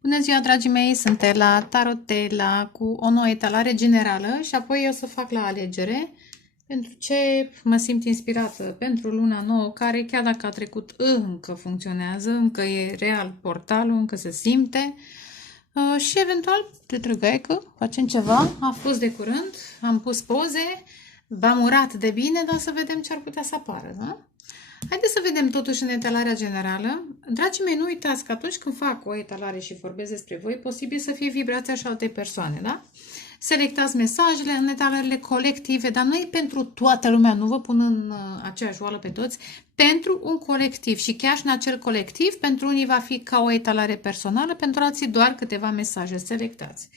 Bună ziua, dragii mei! Sunt Ela, Tarotela, cu o nouă etalare generală și apoi o să fac la alegere pentru ce mă simt inspirată pentru luna nouă, care chiar dacă a trecut încă funcționează, încă e real portalul, încă se simte și eventual de trăgaică facem ceva. A fost de curând, am pus poze, v-am urat de bine, dar să vedem ce ar putea să apară, da? Haideți să vedem totuși în etalarea generală. Dragii mei, nu uitați că atunci când fac o etalare și vorbesc despre voi, posibil să fie vibrația și altei persoane, da? Selectați mesajele în etalările colective, dar nu e pentru toată lumea, nu vă pun în aceeași oală pe toți, pentru un colectiv și chiar și în acel colectiv, pentru unii va fi ca o etalare personală, pentru alții doar câteva mesaje. Selectați.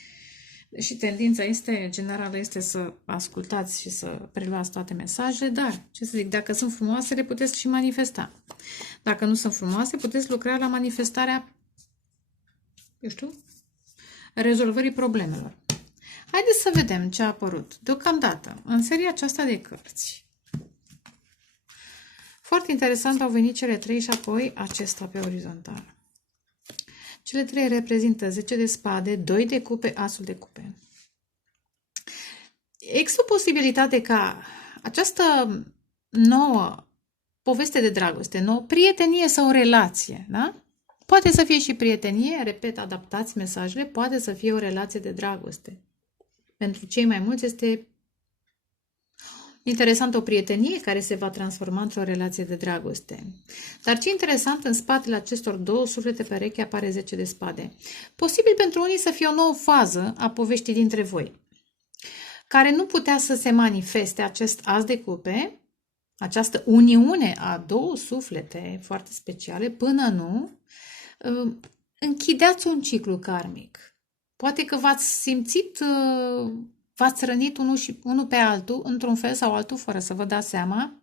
Și tendința este, generală, este să ascultați și să preluați toate mesajele, dar, ce să zic, dacă sunt frumoase, le puteți și manifesta. Dacă nu sunt frumoase, puteți lucra la manifestarea, eu știu, rezolvării problemelor. Haideți să vedem ce a apărut deocamdată în seria aceasta de cărți. Foarte interesant au venit cele trei și apoi acesta pe orizontal. Cele trei reprezintă 10 de spade, 2 de cupe, asul de cupe. Există o posibilitate ca această nouă poveste de dragoste, nouă prietenie sau o relație, da? Poate să fie și prietenie, repet, adaptați mesajele, poate să fie o relație de dragoste. Pentru cei mai mulți este interesant o prietenie care se va transforma într-o relație de dragoste. Dar ce interesant, în spatele acestor două suflete pereche apare 10 de spade. Posibil pentru unii să fie o nouă fază a poveștii dintre voi, care nu putea să se manifeste acest as de cupe, această uniune a două suflete foarte speciale, până nu închideați un ciclu karmic. Poate că v-ați simțit, v-ați rănit unul pe altul, într-un fel sau altul, fără să vă dați seama,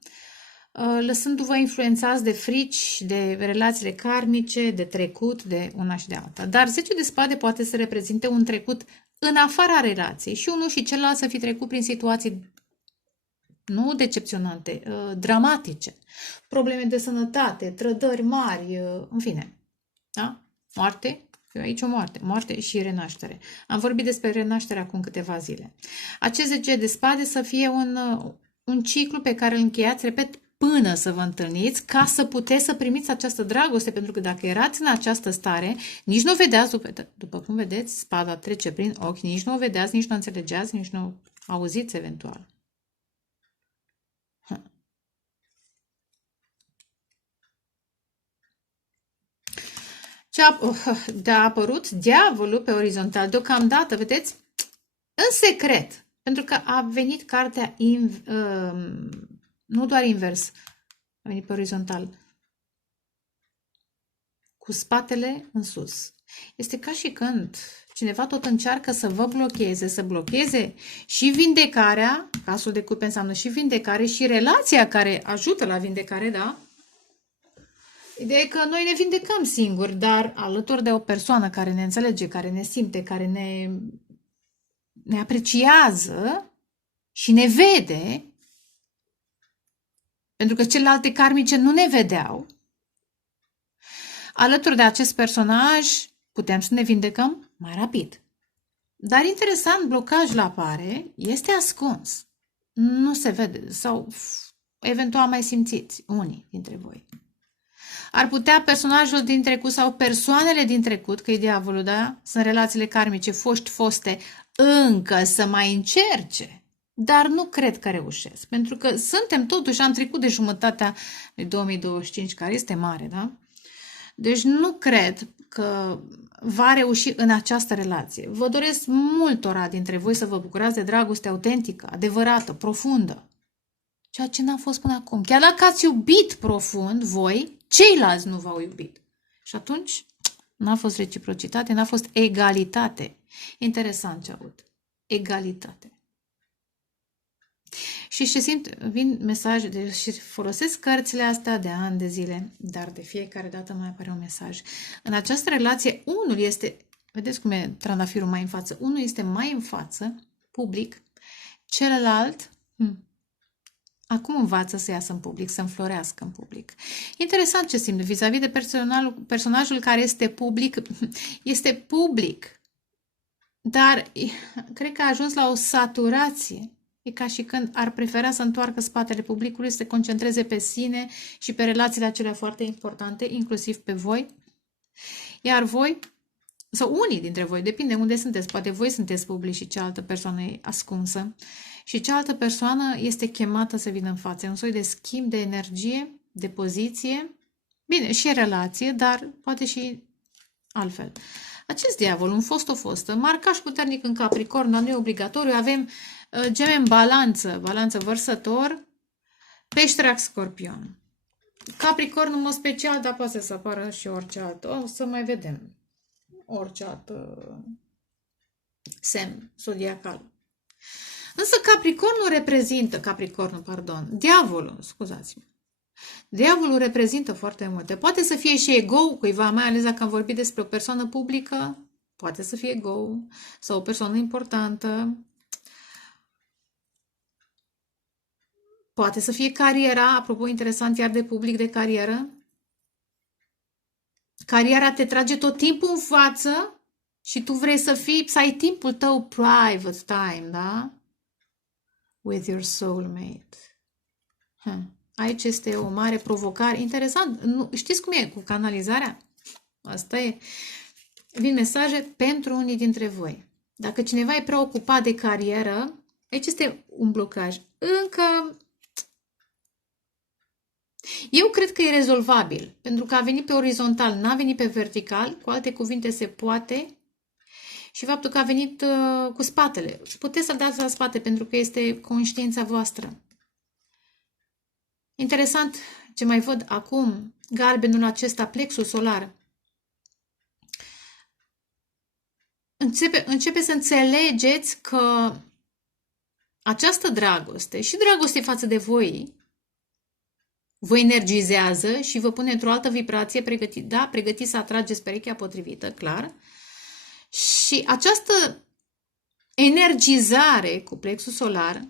lăsându-vă influențați de frici, de relațiile karmice, de trecut, de una și de alta. Dar 10 de spade poate să reprezinte un trecut în afara relației și unul și celălalt să fi trecut prin situații nu decepționante, dramatice, probleme de sănătate, trădări mari, în fine, da? Moarte, aici o moarte, moarte și renaștere. Am vorbit despre renaștere acum câteva zile. Acest 10 de spade să fie un ciclu pe care îl încheiați, repet, până să vă întâlniți, ca să puteți să primiți această dragoste, pentru că dacă erați în această stare, nici nu o vedeați, după cum vedeți, spada trece prin ochi, nici nu o vedeați, nici nu o înțelegeați, nici nu o auziți eventual. Ce a apărut diavolul pe orizontal, deocamdată, vedeți, în secret, pentru că a venit cartea nu doar invers, a venit pe orizontal, cu spatele în sus. Este ca și când cineva tot încearcă să vă blocheze, să blocheze și vindecarea, casul de cupe înseamnă și vindecare și relația care ajută la vindecare, da? Ideea e că noi ne vindecăm singuri, dar alături de o persoană care ne înțelege, care ne simte, care ne apreciază și ne vede, pentru că celelalte karmice nu ne vedeau, alături de acest personaj putem să ne vindecăm mai rapid. Dar interesant, blocajul apare, este ascuns. Nu se vede sau eventual mai simțiți unii dintre voi. Ar putea personajul din trecut sau persoanele din trecut, că e diavolul, da? Sunt relațiile karmice, foste, încă să mai încerce. Dar nu cred că reușesc. Pentru că suntem totuși, am trecut de jumătatea lui 2025, care este mare, da? Deci nu cred că va reuși în această relație. Vă doresc multora dintre voi să vă bucurați de dragoste autentică, adevărată, profundă. Ceea ce n-a fost până acum. Chiar dacă ați iubit profund voi, ceilalți nu v-au iubit. Și atunci n-a fost reciprocitate, n-a fost egalitate. Interesant ce aud. Egalitate. Și ce simt, vin mesaje și folosesc cărțile astea de ani de zile, dar de fiecare dată mai apare un mesaj. În această relație, unul este, vedeți cum e trandafirul mai în față, unul este mai în față, public, celălalt Acum învață să iasă în public, să înflorească în public. Interesant ce simt vis-a-vis de personajul care este public. Este public, dar cred că a ajuns la o saturație. E ca și când ar prefera să întoarcă spatele publicului, să se concentreze pe sine și pe relațiile acelea foarte importante, inclusiv pe voi. Iar voi, sau unii dintre voi, depinde unde sunteți, poate voi sunteți publici și cealaltă persoană e ascunsă și cealaltă persoană este chemată să vină în față. E un soi de schimb de energie, de poziție, bine, și relație, dar poate și altfel. Acest diavol, un fost o fostă, marcaj puternic în Capricorn, dar nu e obligatoriu, avem geme în balanță vărsător, peșterac scorpion. Capricorn în mod special, dar poate să apară și orice altă. O să mai vedem orice altă semn zodiacal. Însă diavolul, scuzați-mă. Diavolul reprezintă foarte multe. Poate să fie și ego cuiva, mai ales dacă am vorbit despre o persoană publică, poate să fie ego sau o persoană importantă. Poate să fie cariera, apropo, interesant iar de public, de carieră. Cariera te trage tot timpul în față și tu vrei să ai timpul tău private time, da? With your soulmate. Aici este o mare provocare. Interesant. Nu, știți cum e cu canalizarea? Asta e. Vin mesaje pentru unii dintre voi. Dacă cineva e preocupat de carieră, aici este un blocaj. Încă eu cred că e rezolvabil, pentru că a venit pe orizontal, n-a venit pe vertical, cu alte cuvinte se poate, și faptul că a venit cu spatele. Puteți să-l dați la spate, pentru că este conștiința voastră. Interesant ce mai văd acum, galbenul acesta, plexul solar. Începe să înțelegeți că această dragoste și dragoste față de voi vă energizează și vă pune într-o altă vibrație, pregătiți să atrageți perechea potrivită, clar. Și această energizare cu plexul solar,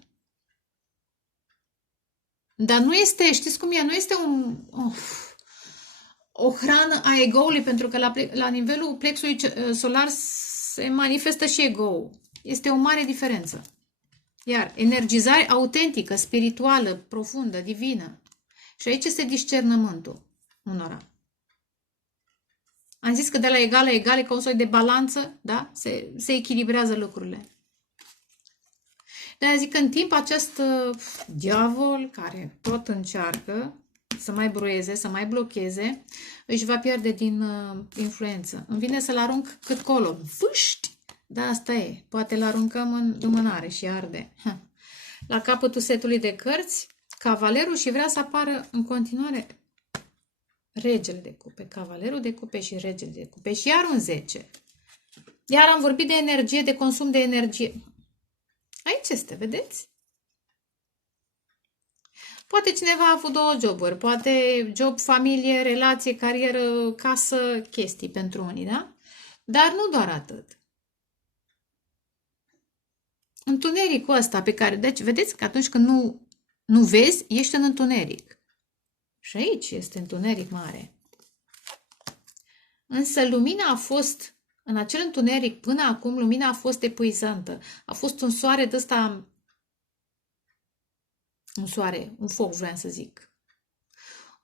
dar nu este, știți cum e, nu este o hrană a ego-ului, pentru că la nivelul plexului solar se manifestă și ego-ul. Este o mare diferență. Iar energizare autentică, spirituală, profundă, divină. Și aici este discernământul unora. Am zis că de la egal la egal e ca un soi de balanță, da? Se echilibrează lucrurile. De-aia zic că în timp acest diavol care tot încearcă să mai bruieze, să mai blocheze, își va pierde din influență. Îmi vine să-l arunc cât colo. Fâști! Da, asta e. Poate l-aruncăm în lumânare și arde. La capătul setului de cărți, cavalerul, și vrea să apară în continuare regele de cupe, cavalerul de cupe și regele de cupe. Și iar un 10. Iar am vorbit de energie, de consum de energie. Aici este, vedeți? Poate cineva a avut două joburi, poate job, familie, relație, carieră, casă, chestii pentru unii, da? Dar nu doar atât. Întunericul ăsta pe care, deci vedeți că atunci când nu vezi, ești în întuneric. Și aici este întuneric mare. Însă lumina a fost, în acel întuneric, până acum, lumina a fost epuizantă. A fost un soare de ăsta, un foc, vreau să zic.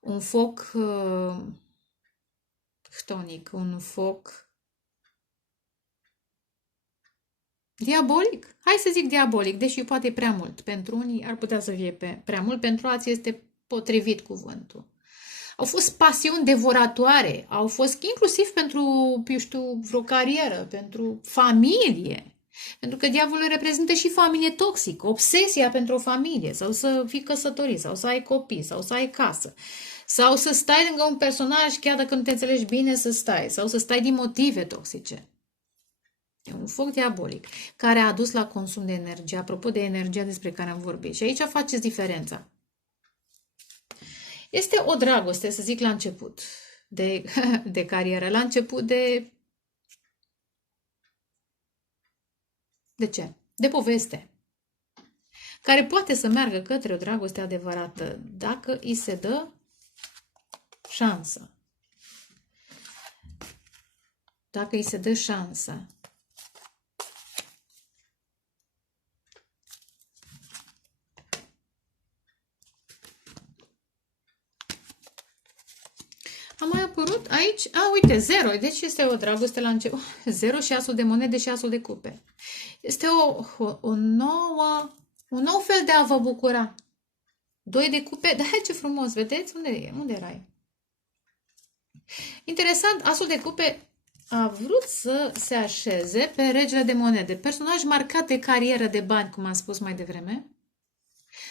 Un foc chtonic, un foc diabolic. Hai să zic diabolic, deși poate e prea mult. Pentru unii ar putea să fie prea mult, pentru alții este potrivit cuvântul. Au fost pasiuni devoratoare, au fost inclusiv pentru, eu știu, vreo carieră, pentru familie. Pentru că diavolul reprezintă și familie toxică, obsesia pentru o familie, sau să fii căsătorit, sau să ai copii, sau să ai casă, sau să stai lângă un personaj chiar dacă nu te înțelegi bine să stai, sau să stai din motive toxice. E un foc diabolic care a adus la consum de energie, apropo de energia despre care am vorbit. Și aici faceți diferența. Este o dragoste, să zic, la început de carieră, la început de ce? De poveste. care poate să meargă către o dragoste adevărată dacă îi se dă șansă. Dacă îi se dă șansă. A mai apărut aici, uite, 0, deci este o dragoste la început. 0 și asul de monede și asul de cupe. Este un nou fel de a vă bucura. 2 de cupe, dar ce frumos, vedeți? Unde erai? Interesant, asul de cupe a vrut să se așeze pe regele de monede. Personaj marcat de carieră, de bani, cum am spus mai devreme,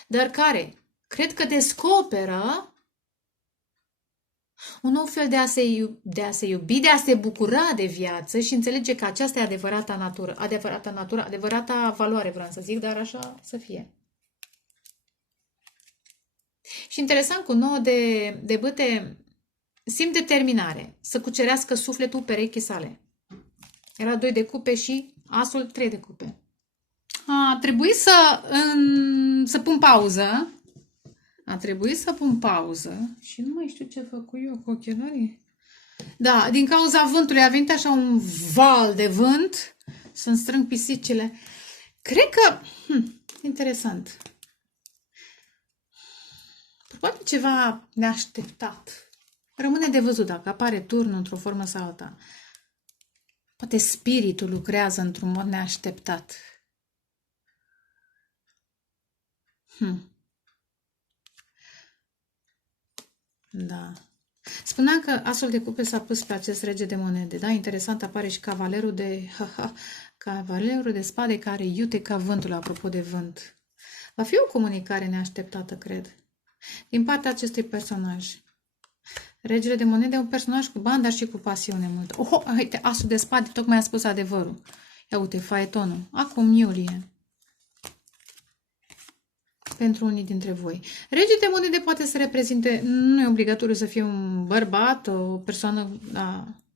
dar care cred că descoperă un nou fel de a se iubi, de a se bucura de viață și înțelege că aceasta e adevărata natură, adevărata valoare, vreau să zic, dar așa să fie. Și interesant, cu 9 de bâte, simt determinare să cucerească sufletul perechii sale. Era 2 de cupe și asul 3 de cupe. A trebuit să pun pauză. A trebuit să pun pauză și nu mai știu ce făcut eu cu ochelarii. Da, din cauza vântului a venit așa un val de vânt să-mi strâng pisicile. Cred că... interesant. Probabil ceva neașteptat. Rămâne de văzut dacă apare turnul într-o formă sau alta. Poate spiritul lucrează într-un mod neașteptat. Da. Spuneam că asul de cupe s-a pus pe acest rege de monede. Da, interesant, apare și cavalerul de spade care iute ca vântul, apropo de vânt. Va fi o comunicare neașteptată, cred, din partea acestui personaj. Regele de monede e un personaj cu bani, dar și cu pasiune mult. Uite, asul de spade tocmai a spus adevărul. Ia uite, faetonul. Acum iulie. Pentru unii dintre voi. Regele de monede poate să reprezinte, nu e obligatoriu să fie un bărbat, o persoană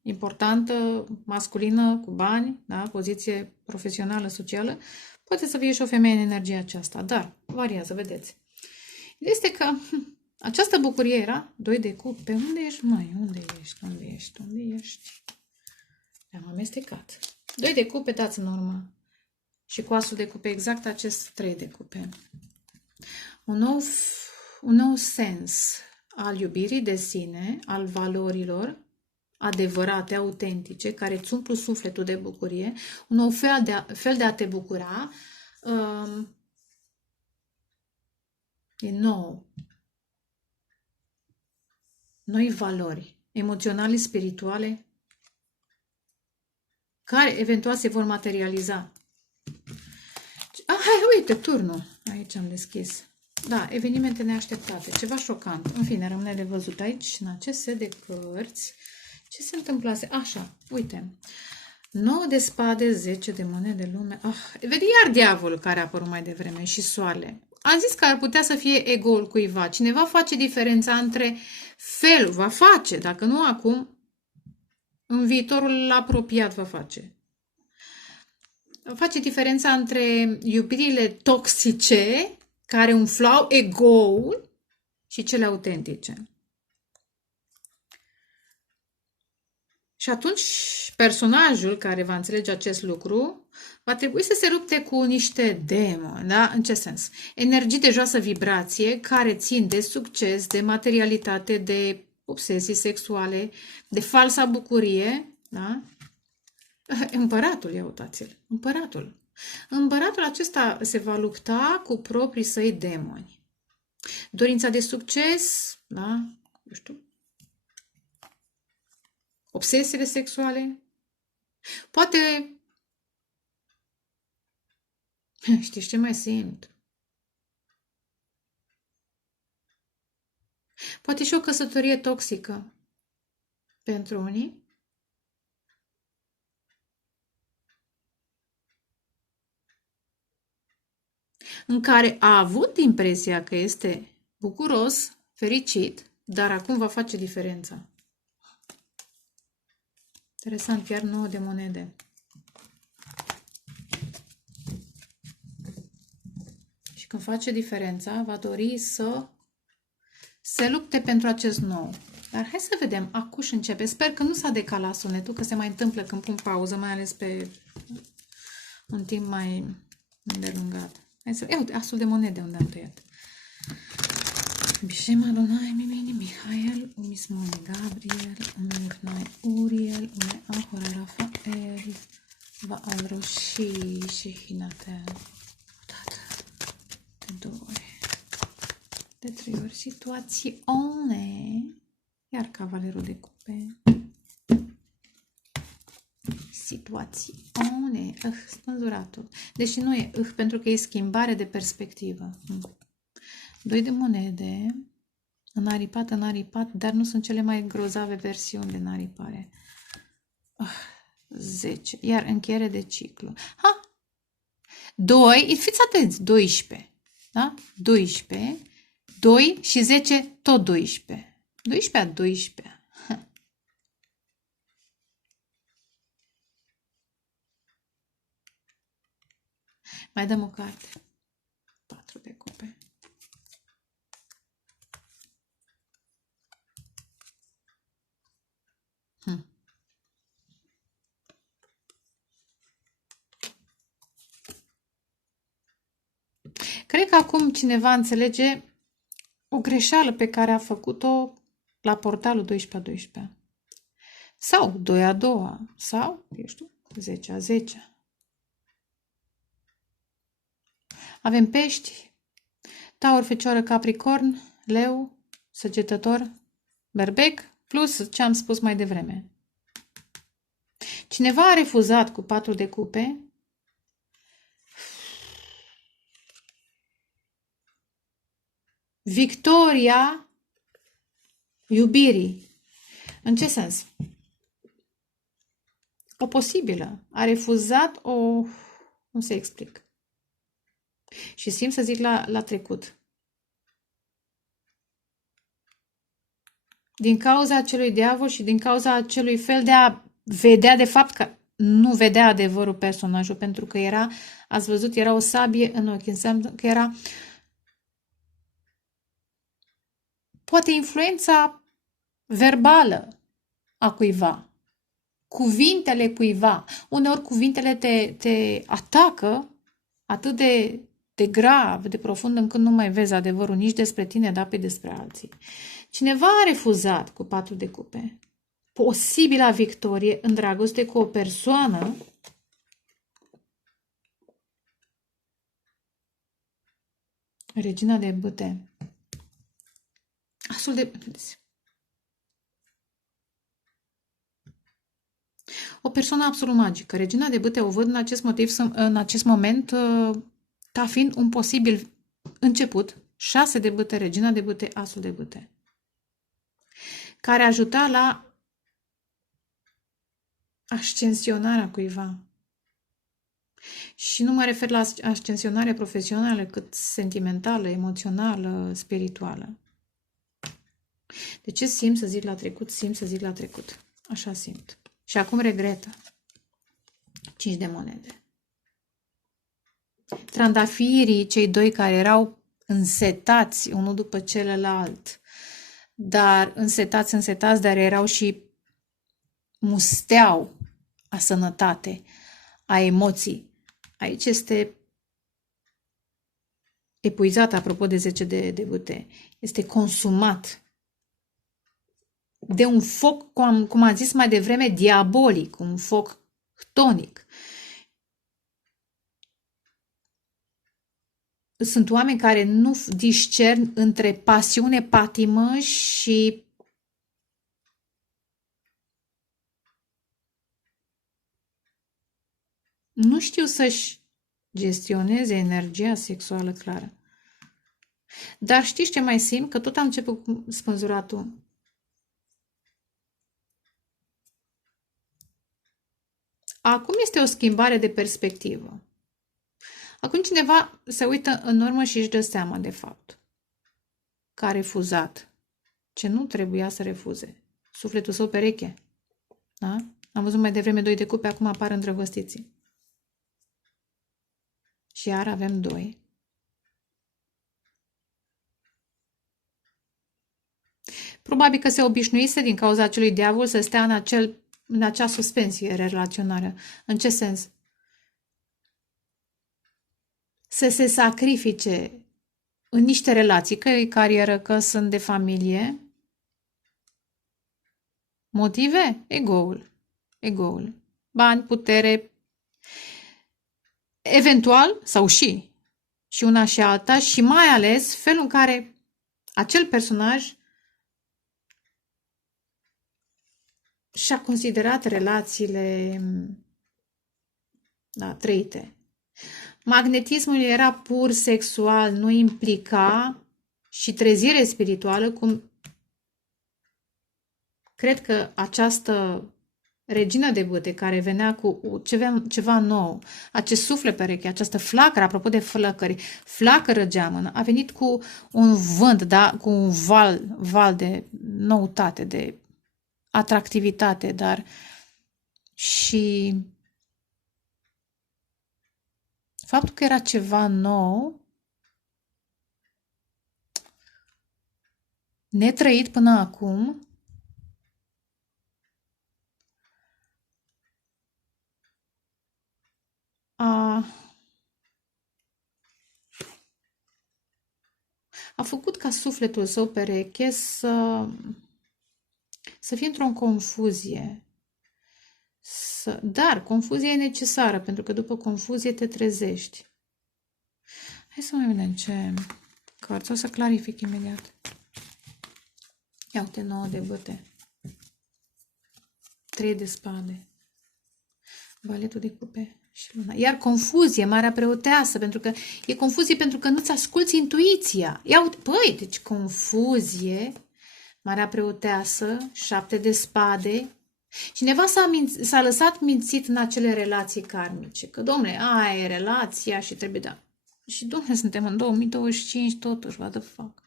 importantă, masculină, cu bani, da, poziție profesională, socială. Poate să fie și o femeie în energia aceasta, dar variază, vedeți. Este că această bucurie era 2 de cupe. Unde ești, măi? Unde ești? Le-am amestecat. 2 de cupe, dați în urmă. Și cu asul de cupe exact acest 3 de cupe. Un nou sens al iubirii de sine, al valorilor adevărate, autentice, care îți umplu sufletul de bucurie, un nou fel de a te bucura, din nou, noi valori emoționale, spirituale, care eventual se vor materializa. Uite, turnul. Aici am deschis. Da, evenimente neașteptate. Ceva șocant. În fine, rămâne de văzut aici, în acest set de cărți. Ce se întâmplă? Așa, uite. 9 de spade, 10 de monede, lume. Vede iar diavolul care a apărut mai devreme și soarele. Am zis că ar putea să fie egoul cuiva. Cineva face diferența între felul, va face, dacă nu acum, în viitorul apropiat va face. Face diferența între iubirile toxice, care umflau egoul, și cele autentice. Și atunci personajul care va înțelege acest lucru va trebui să se lupte cu niște demoni, da? În ce sens? Energii de joasă vibrație care țin de succes, de materialitate, de obsesii sexuale, de falsa bucurie, da? Împăratul, ia uitați-l, împăratul. Împăratul acesta se va lupta cu proprii săi demoni. Dorința de succes, da? Eu știu. Obsesiile sexuale. Poate, știți ce mai simt? Poate și o căsătorie toxică pentru unii. În care a avut impresia că este bucuros, fericit, dar acum va face diferența. Interesant, chiar 9 de monede. Și Și când face diferența, va dori să se lupte pentru acest nou. Dar hai să vedem, acuși începe. Sper că nu s-a decalat sunetul, că se mai întâmplă când pun pauză, mai ales pe un timp mai îndelungat. Hai să... Uite, asul de monede unde am tăiat. Bishem Adonai Mimini Mihael, Umismoni Gabriel, Umefnai Uriel, Ume Ahora Rafael, Vaal Roshi Shehinatel. Odată, de 2 ori, de 3 ori, situațiune, iar cavalerul de cupe. Situațiune, spânzuratul. Deși nu e pentru că e schimbare de perspectivă. 2 de monede, înaripat, dar nu sunt cele mai grozave versiuni de înaripare. 10, iar încheiere de ciclu. 2, fiți atenți, 12, da? 12, 2 și 10, tot 12. 12 a 12. Mai dăm o carte. 4 de cupe. Cred că acum cineva înțelege o greșeală pe care a făcut-o la portalul 12 a 12. Sau 2 a 2, sau, eu știu, 10 a 10. Avem pești, taur, fecioară, capricorn, leu, săgetător, berbec, plus ce am spus mai devreme. Cineva a refuzat cu 4 de cupe. Victoria iubirii. În ce sens? O posibilă. A refuzat o... Cum să explic? Și simt să zic la trecut. Din cauza acelui diavol și din cauza acelui fel de a vedea de fapt că nu vedea adevărul personajul, pentru că era, ați văzut, era o sabie în ochi. Înseamnă că era poate influența verbală a cuiva, cuvintele cuiva. Uneori cuvintele te atacă atât de grav, de profund, încât nu mai vezi adevărul nici despre tine, dar pe despre alții. Cineva a refuzat cu 4 de cupe posibila victorie în dragoste cu o persoană regina de bâte. Asul de... O persoană absolut magică. Regina de bâte o văd în acest moment ca fiind un posibil început. 6 de bâte, regina de bâte, asul de bâte. Care ajuta la ascensionarea cuiva. Și nu mă refer la ascensionare profesională, cât sentimentală, emoțională, spirituală. De ce simt să zic la trecut? Simt să zic la trecut. Așa simt. Și acum regretă. 5 de monede. Trandafirii, cei doi care erau însetați unul după celălalt, dar însetați, dar erau și musteau a sănătate, a emoții. Aici este epuizat, apropo de 10 de bâte. Este consumat de un foc, cum am zis mai devreme, diabolic, un foc htonic. Sunt oameni care nu discern între pasiune, patimă și nu știu să-și gestioneze energia sexuală clară. Dar știți ce mai simt? Că tot am început cu spânzuratul. Acum este o schimbare de perspectivă. Acum cineva se uită în urmă și își dă seama de fapt că a refuzat ce nu trebuia să refuze. Sufletul său pereche. Da? Am văzut mai devreme 2 de cupe, acum apar îndrăgostiții. Și iar avem 2 Probabil că se obișnuise din cauza acelui diavol să stea în acea suspensie relaționară. În ce sens? Să se sacrifice în niște relații, că e carieră, că sunt de familie. Motive? Egoul. Egoul. Bani, putere, eventual, sau și una și alta, și mai ales felul în care acel personaj și-a considerat relațiile trăite. Magnetismul era pur sexual, nu implica și trezire spirituală, cum cred că această regină de bâte care venea cu ceva nou, acest suflet pereche, această flacără, apropo de flăcări, flacără geamănă, a venit cu un vânt, da? Cu un val de noutate, de atractivitate, dar și faptul că era ceva nou, netrăit până acum, a făcut ca sufletul său pereche să fie într-o confuzie. Dar confuzia e necesară, pentru că după confuzie te trezești. Hai să mai vedem ce cărți. O să clarific imediat. Ia uite, 9 de bâte. 3 de spade. Valetul de cupe și luna. Iar confuzie, Marea Preoteasă, pentru că e confuzie pentru că nu-ți asculți intuiția. Ia uite, păi, deci confuzie, Marea Preoteasă, 7 de spade. Cineva s-a lăsat mințit în acele relații karmice, că, domnule, aia e relația și trebuie, da. Și, domnule, suntem în 2025 totuși, what the fuck.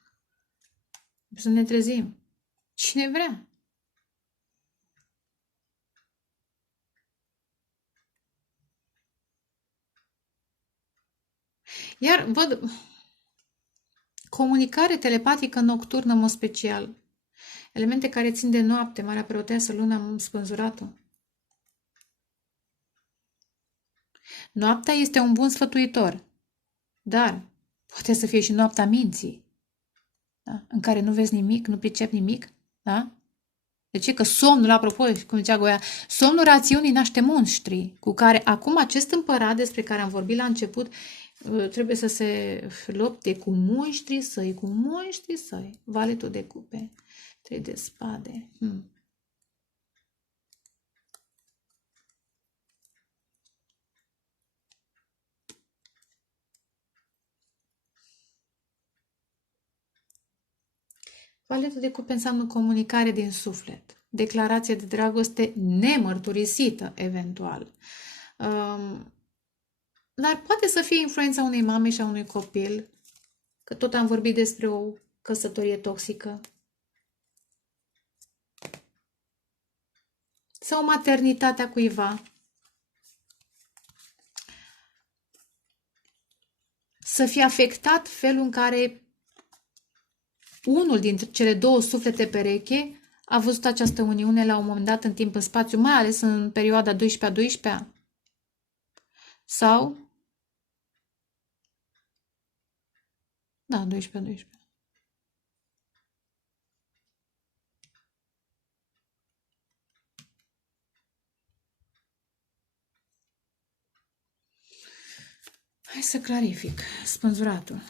Să ne trezim. Cine vrea? Iar văd comunicare telepatică nocturnă, în mod special. Elemente care țin de noapte, Marea Preoteasă, luna, am spânzurat-o. Noaptea este un bun sfătuitor, dar poate să fie și noaptea minții, da? În care nu vezi nimic, nu pricepi nimic, da? De ce? Că somnul, apropo, cum zicea Goia, somnul rațiunii naște monștri, cu care acum acest împărat despre care am vorbit la început trebuie să se lupte cu monștrii săi, Valetul de cupe, 3 de spade. Valetul de cupe înseamnă comunicare din suflet, declarație de dragoste nemărturisită, eventual. Dar poate să fie influența unei mame și a unui copil, că tot am vorbit despre o căsătorie toxică. Sau maternitatea cuiva. Să fie afectat felul în care unul dintre cele două suflete pereche a văzut această uniune la un moment dat în timp, în spațiu, mai ales în perioada 12-a. Sau, da, 12-a. Hai să clarific. Spânzuratul.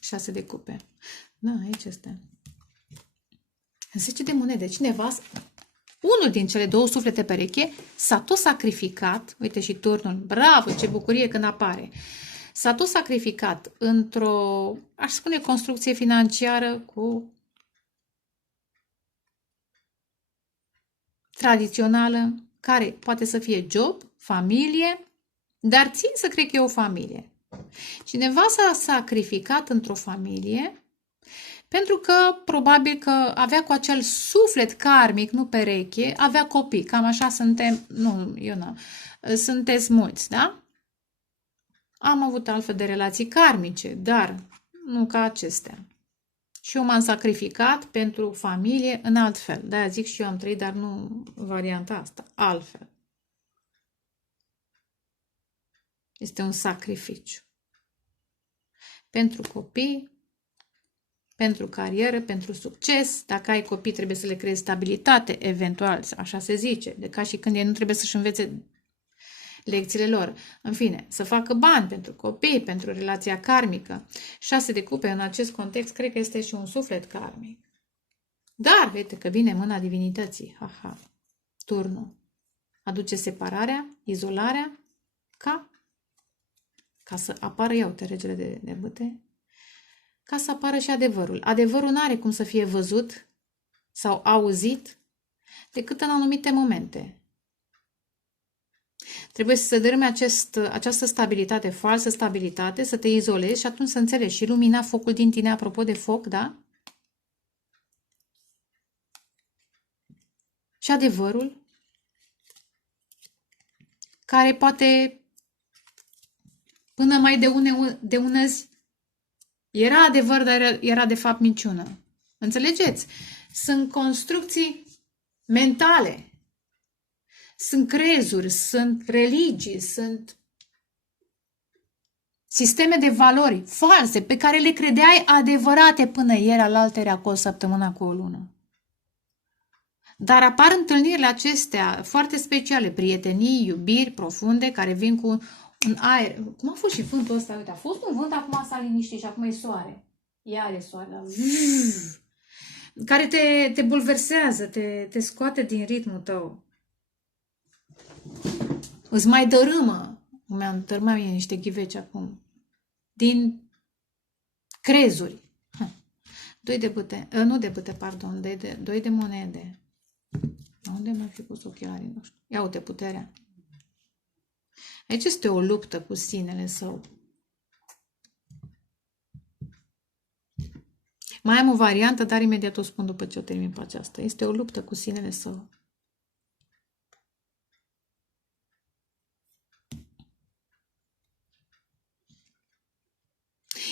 6 de cupe. Da, aici este. 10 de monede. Cineva, unul din cele două suflete pereche, s-a tot sacrificat. Uite și turnul. Bravo, ce bucurie când apare. S-a tot sacrificat într-o, aș spune, construcție financiară cu tradițională, care poate să fie job, familie, dar țin să cred că e o familie. Cineva s-a sacrificat într-o familie pentru că probabil că avea cu acel suflet karmic, nu pereche, avea copii. Cam așa suntem, sunteți mulți, da? Am avut altfel de relații karmice, dar nu ca acestea. Și eu m-am sacrificat pentru familie în alt fel. De-aia zic și eu am trăit, dar nu varianta asta, altfel. Este un sacrificiu. Pentru copii, pentru carieră, pentru succes. Dacă ai copii, trebuie să le creezi stabilitate, eventual, așa se zice. De ca și când ei nu trebuie să-și învețe lecțiile lor. În fine, să facă bani pentru copii, pentru relația karmică. 6 de cupe în acest context, cred că este și un suflet karmic. Dar, uite că vine mâna divinității. Ha. Turnul. Aduce separarea, izolarea, ca să apară, iau regele de bâte, ca să apară și adevărul. Adevărul nu are cum să fie văzut sau auzit decât în anumite momente. Trebuie să dărâme această stabilitate, falsă stabilitate, să te izolezi și atunci să înțelegi și lumina, focul din tine, apropo de foc, da? Și adevărul, care poate până mai de ună zi era adevăr, dar era de fapt minciună. Înțelegeți? Sunt construcții mentale. Sunt crezuri, sunt religii, sunt sisteme de valori false pe care le credeai adevărate până ieri, alalterea, cu o săptămână, cu o lună. Dar apar întâlnirile acestea foarte speciale, prietenii, iubiri profunde, care vin cu un aer. Cum a fost și vântul ăsta? Uite, a fost un vânt, acum s-a liniștit și acum e soare. Iar e soare, da? Care te bulversează, te scoate din ritmul tău. Îți mai dărâmă. Mi-am dărâmat mie niște ghiveci acum. Din crezuri. 2 de bâte, nu de bâte, pardon, 2 de monede. Unde mi-a fi pus ochelarii? Nu știu. Ia uite puterea. Aici este o luptă cu sinele său. Mai am o variantă, dar imediat o spun după ce o termin pe aceasta. Este o luptă cu sinele său.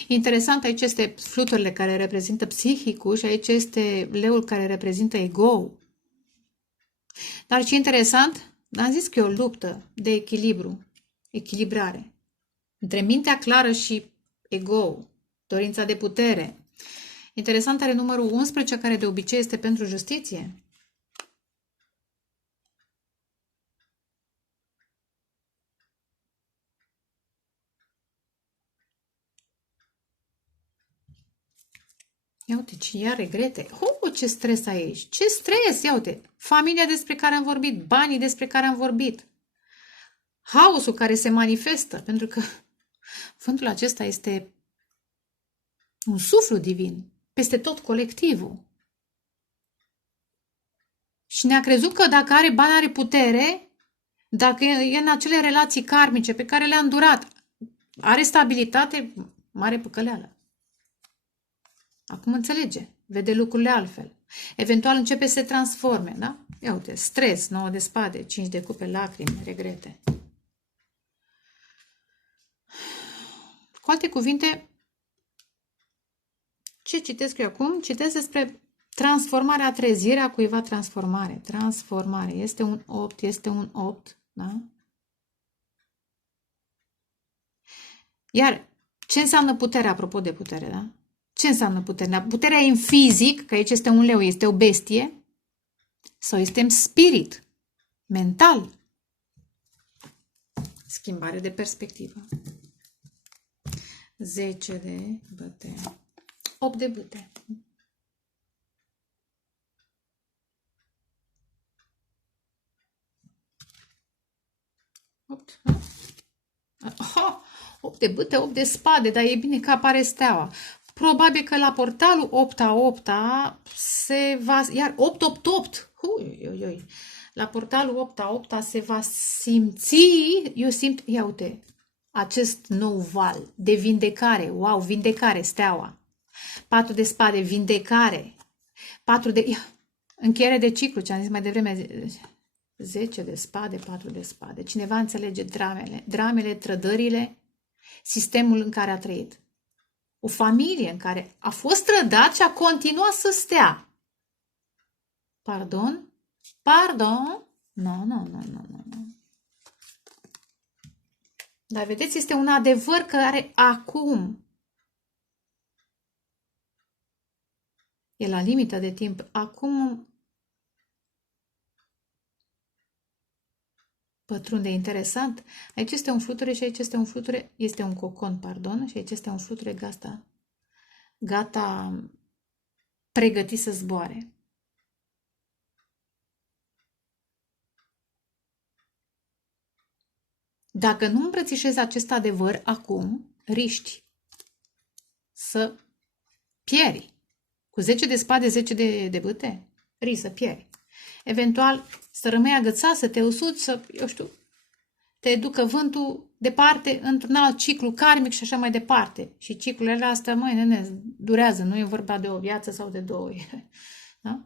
Interesant, aici este fluturile care reprezintă psihicul și aici este leul care reprezintă ego. Dar ce interesant, am zis că e o luptă de echilibru, echilibrare, între mintea clară și ego, dorința de putere. Interesant, are numărul 11, care de obicei este pentru justiție. Ia uite, iar regrete. Ce stres aici! Ce stres! Ia uite, familia despre care am vorbit, banii despre care am vorbit, haosul care se manifestă, pentru că vântul acesta este un suflu divin, peste tot colectivul. Și ne-a crezut că dacă are bani, are putere, dacă e în acele relații karmice pe care le-a îndurat, are stabilitate, mare păcăleală. Acum înțelege, vede lucrurile altfel. Eventual începe să se transforme, da? Ia uite, stres, 9 de spade, 5 de cupe, lacrimi, regrete. Cu alte cuvinte, ce citesc eu acum? Citesc despre transformarea, trezirea cuiva, transformare. Transformare. Este un 8, da? Iar ce înseamnă puterea, apropo de putere, da? Ce înseamnă puterea? Puterea e în fizic, că aici este un leu, este o bestie, sau este în spirit, mental. Schimbare de perspectivă. 10 de bâte. 8 de bâte. 8. 8 de bâte, 8 de spade, dar e bine că apare steaua. Probabil că la portalul 8-a se va... Iar 888! La portalul 8-a se va simți... Eu simt... Ia uite! Acest nou val de vindecare. Wow! Vindecare, steaua. 4 de spade, vindecare. 4 de... Încheiere de ciclu, ce am zis mai devreme. 10 de spade, 4 de spade. Cineva înțelege dramele, trădările, sistemul în care a trăit. O familie în care a fost trădat și a continuat să stea. Pardon? Pardon? Nu, nu, nu, nu, nu, nu. Dar vedeți, este un adevăr care acum e la limită de timp. Acum pătrunde, interesant. Aici este un fluture și aici este un fluture, este un cocon, pardon, și aici este un fluture gata pregătit să zboare. Dacă nu îmbrățișezi acest adevăr acum, riști să pieri. Cu 10 de spade, 10 de bâte, risci să pieri. Eventual să rămâi agățat, să te usuți, să, eu știu, te ducă vântul departe într-un alt ciclu karmic și așa mai departe. Și ciclurile astea, măi, nene, durează, nu e vorba de o viață sau de două. Da?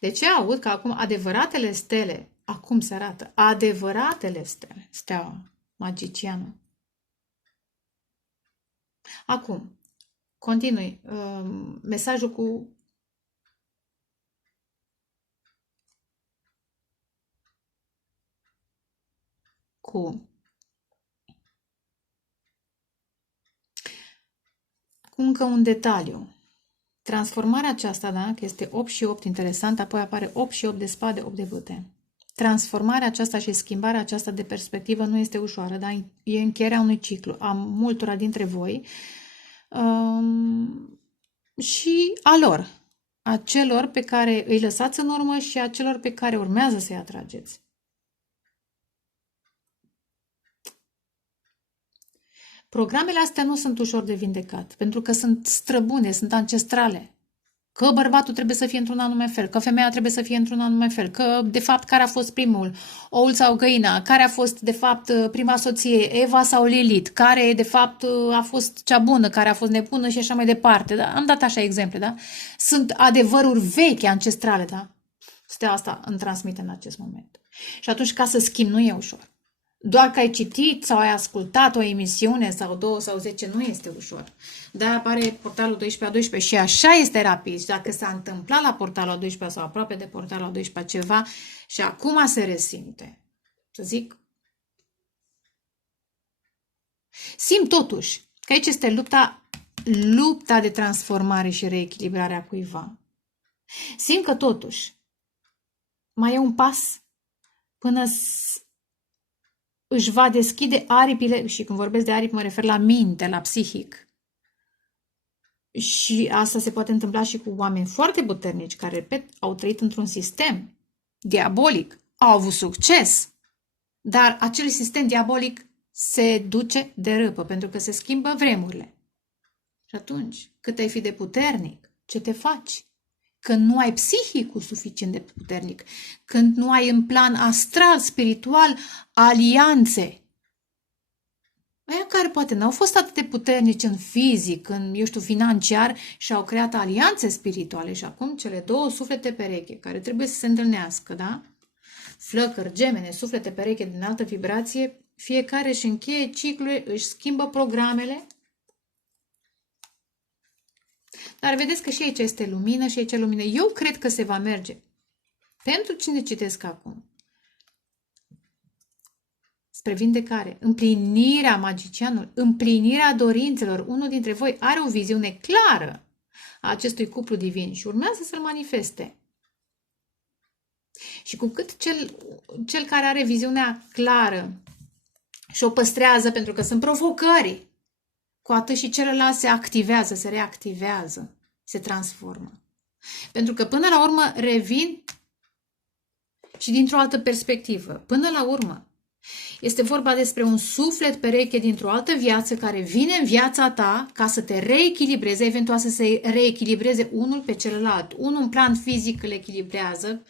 De ce aud că acum adevăratele stele, acum se arată, adevăratele stele, steaua magiciană. Acum, continui mesajul cu încă un detaliu. Transformarea aceasta, da, că este 8 și 8, interesant, apoi apare 8 și 8 de spade, 8 de bâte. Transformarea aceasta și schimbarea aceasta de perspectivă nu este ușoară, dar e încheierea unui ciclu a multora dintre voi și a lor, a celor pe care îi lăsați în urmă și a celor pe care urmează să-i atrageți. Programele astea nu sunt ușor de vindecat, pentru că sunt străbune, sunt ancestrale. Că bărbatul trebuie să fie într-un anume fel, că femeia trebuie să fie într-un anume fel, că, de fapt, care a fost primul, oul sau găina, care a fost, de fapt, prima soție, Eva sau Lilith, care, de fapt, a fost cea bună, care a fost nebună și așa mai departe. Da? Am dat așa exemple, da? Sunt adevăruri vechi, ancestrale, da? Steaua asta îmi transmite în acest moment. Și atunci, ca să schimb, nu e ușor. Doar că ai citit sau ai ascultat o emisiune sau 2 sau 10 nu este ușor. De-aia apare portalul 12/12 și așa este rapid. Și dacă s-a întâmplat la portalul 12 sau aproape de portalul 12 ceva și acum se resimte, să zic, simt totuși că aici este lupta de transformare și reechilibrare a cuiva. Simt că totuși mai e un pas până își va deschide aripile, și când vorbesc de aripi mă refer la minte, la psihic. Și asta se poate întâmpla și cu oameni foarte puternici, care, repet, au trăit într-un sistem diabolic, au avut succes, dar acel sistem diabolic se duce de râpă, pentru că se schimbă vremurile. Și atunci, cât ai fi de puternic, ce te faci? Când nu ai psihicul suficient de puternic, când nu ai în plan astral, spiritual, alianțe. Aia care poate n-au fost atât de puternici în fizic, în, eu știu, financiar și au creat alianțe spirituale și acum cele două suflete pereche care trebuie să se întâlnească, da? Flăcări, gemene, suflete pereche din altă vibrație, fiecare își încheie ciclul, își schimbă programele. Dar vedeți că și aici este lumină și aici e lumină. Eu cred că se va merge. Pentru cine citesc acum? Spre vindecare. Împlinirea magicianului, împlinirea dorințelor. Unul dintre voi are o viziune clară a acestui cuplu divin și urmează să-l manifeste. Și cu cât cel care are viziunea clară și o păstrează, pentru că sunt provocări, cu atât și celălalt se activează, se reactivează, se transformă. Pentru că până la urmă revin și dintr-o altă perspectivă. Până la urmă este vorba despre un suflet pereche dintr-o altă viață care vine în viața ta ca să te reechilibreze, eventual să se reechilibreze unul pe celălalt. Unul în plan fizic îl echilibrează,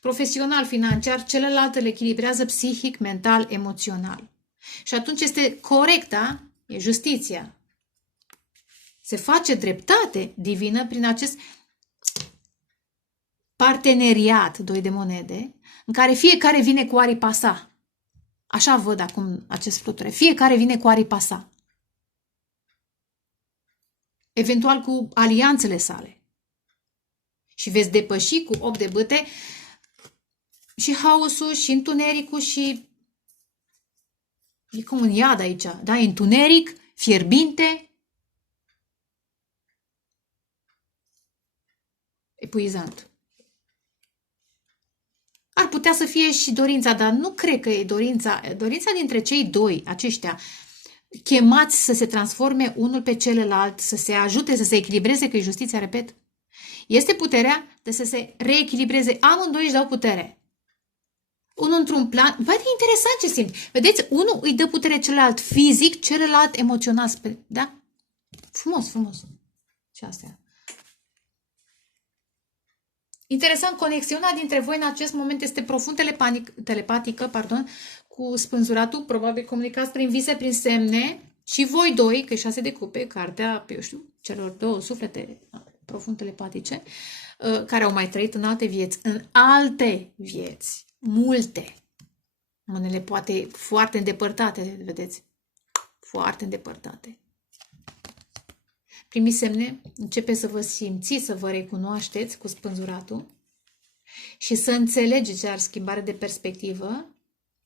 profesional, financiar, celălalt îl echilibrează psihic, mental, emoțional. Și atunci este corect, da? E justiția. Se face dreptate divină prin acest parteneriat, doi de monede, în care fiecare vine cu aripa sa. Așa văd acum acest fluture. Fiecare vine cu aripa sa. Eventual cu alianțele sale. Și veți depăși cu 8 de bâte și haosul și întunericul și... E cum un iad aici, da? Întuneric, fierbinte, epuizant. Ar putea să fie și dorința, dar nu cred că e dorința. Dorința dintre cei doi, aceștia, chemați să se transforme unul pe celălalt, să se ajute, să se echilibreze, că e justiția, repet, este puterea de să se reechilibreze. Amândoi își dau putere. Unul într-un plan... Vai de interesant ce simt. Vedeți? Unul îi dă putere celălalt fizic, celălalt emoțional. Da? Frumos, frumos. Și astea. Interesant, conexiunea dintre voi în acest moment este profund telepatică, cu spânzuratul. Probabil comunicați prin vise, prin semne. Și voi doi, că e 6 de cupe, cartea, eu știu, celor două suflete profund telepatice, care au mai trăit în alte vieți. În alte vieți. Multe. Unele poate foarte îndepărtate, vedeți? Foarte îndepărtate. Primiți semne, începe să vă simțiți, să vă recunoașteți cu spânzuratul și să înțelegeți, iar schimbare de perspectivă,